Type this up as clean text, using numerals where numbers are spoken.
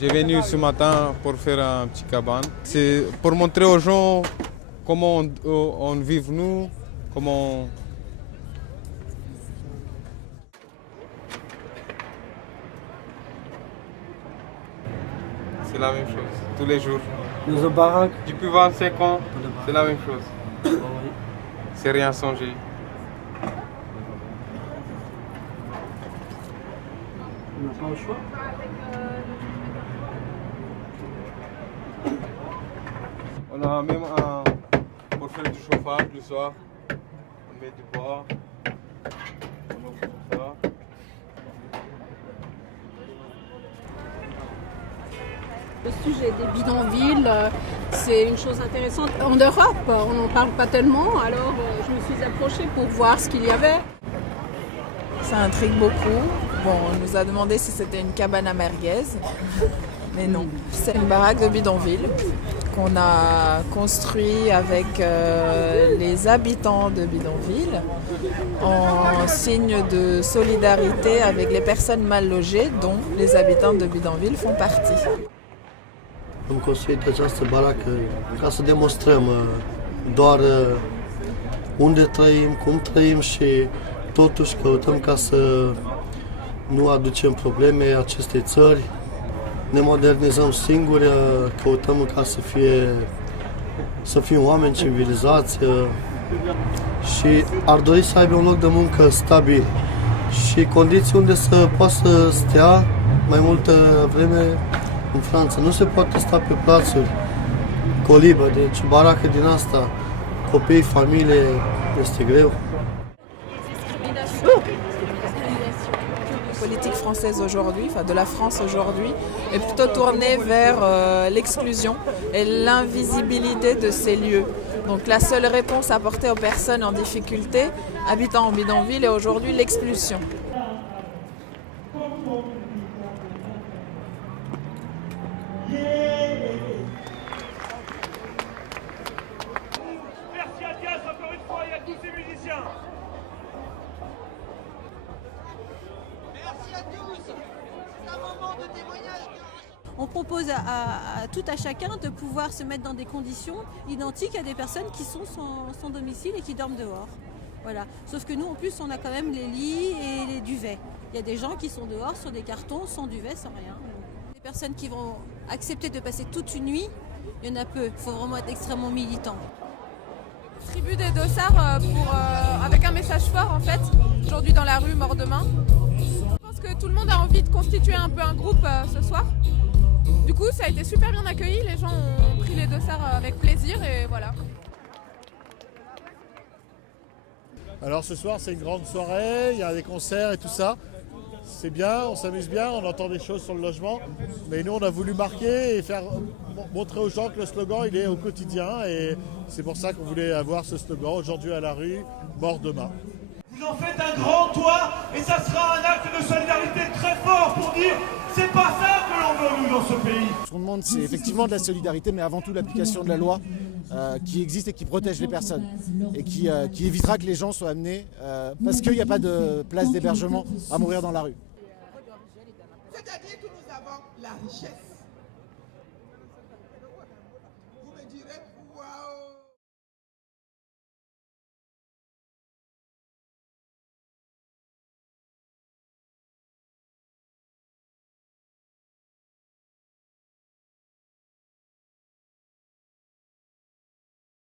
J'ai venu ce matin pour faire un petit cabane. C'est pour montrer aux gens comment on vit nous, comment... C'est la même chose, tous les jours. Nos baraques. Depuis 25 ans, c'est la même chose. Oui. C'est rien changé. On n'a pas le choix. On a même un pour faire du chauffage le soir. On met du bois. On ouvre comme ça. Le sujet des bidonvilles, c'est une chose intéressante. En Europe, on n'en parle pas tellement, alors je me suis approchée pour voir ce qu'il y avait. Ça intrigue beaucoup. Bon, on nous a demandé si c'était une cabane à merguez, mais non. C'est une baraque de bidonville qu'on a construit avec les habitants de bidonville en signe de solidarité avec les personnes mal logées dont les habitants de bidonville font partie. Am construit această baracă ca să demonstrăm doar unde trăim, cum trăim și totuși căutăm ca să nu aducem probleme acestei țări. Ne modernizăm singuri, căutăm ca să fim oameni civilizați și ar dori să aibă un loc de muncă stabil și condiții unde să poată să stea mai multă vreme în Franța. Nu se poate sta pe plațuri colibă, deci baracă din asta, copii, familie, este greu. La politique française aujourd'hui, enfin de la France aujourd'hui, est plutôt tournée vers l'exclusion et l'invisibilité de ces lieux. Donc la seule réponse apportée aux personnes en difficulté, habitant en bidonville, est aujourd'hui l'expulsion. On propose à tout à chacun de pouvoir se mettre dans des conditions identiques à des personnes qui sont sans domicile et qui dorment dehors. Voilà. Sauf que nous, en plus, on a quand même les lits et les duvets. Il y a des gens qui sont dehors sur des cartons, sans duvet, sans rien. Les personnes qui vont accepter de passer toute une nuit, il y en a peu. Il faut vraiment être extrêmement militant. On distribue des dossards avec un message fort, en fait. Aujourd'hui dans la rue, mort demain. Je pense que tout le monde a envie de constituer un peu un groupe ce soir. Du coup, ça a été super bien accueilli, les gens ont pris les dossards avec plaisir et voilà. Alors ce soir, c'est une grande soirée, il y a des concerts et tout ça. C'est bien, on s'amuse bien, on entend des choses sur le logement. Mais nous, on a voulu marquer et montrer aux gens que le slogan, il est au quotidien. Et c'est pour ça qu'on voulait avoir ce slogan, aujourd'hui à la rue, mort demain. Vous en faites un grand toit et ça sera un acte de solidarité très fort pour dire c'est pas ça que l'on veut nous dans ce pays. Ce qu'on demande c'est effectivement de la solidarité mais avant tout l'application de la loi qui existe et qui protège les personnes et qui évitera que les gens soient amenés parce qu'il n'y a pas de place d'hébergement à mourir dans la rue. C'est-à-dire que nous avons la richesse